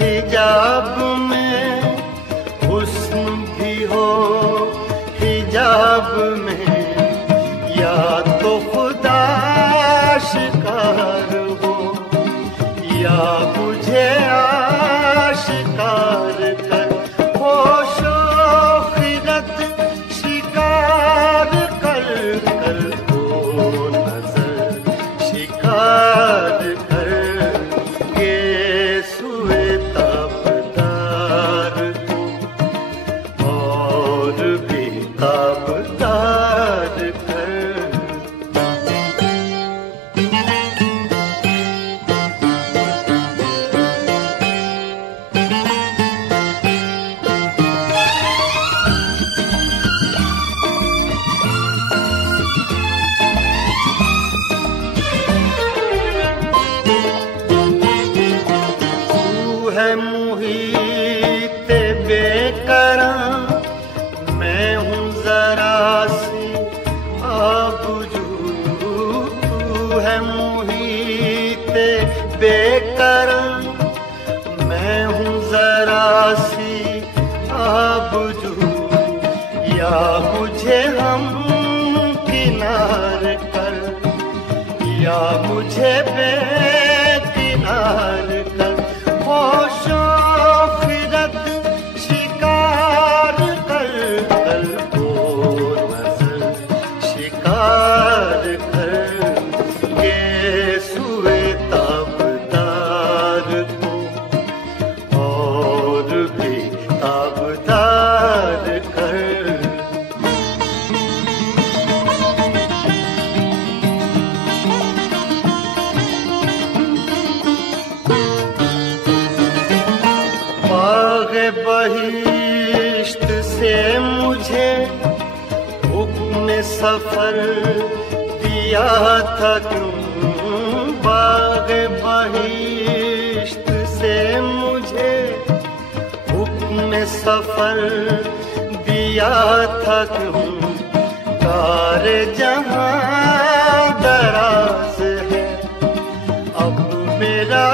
हिजाब में, हुस्न भी हो हिजाब में, या तो खुदा शिकार हो या मुझे आशिकार कर। होशो खिरत शिकार कर, कर को नजर शिकार कर के सुए ताबदार को और भी ताबदार कर। है मुहीत बेकरां, मैं हूँ जरा सी आबजू। तू है मुहीत बेकरां, मैं हूँ जरा सी आबजू। या मुझे हम किनार कर, या मुझे बेकिनार कर। होशो खिरत शिकार कर, कर को नजर शिकार कर के सुए ताबदार को और भी ताबदार कर। बाग़े बहिश्त से मुझे हुक्म सफर दिया था क्यों? बाग़े बहिश्त से मुझे हुक्म सफर दिया था क्यों? कार जहां दराज है अब मेरा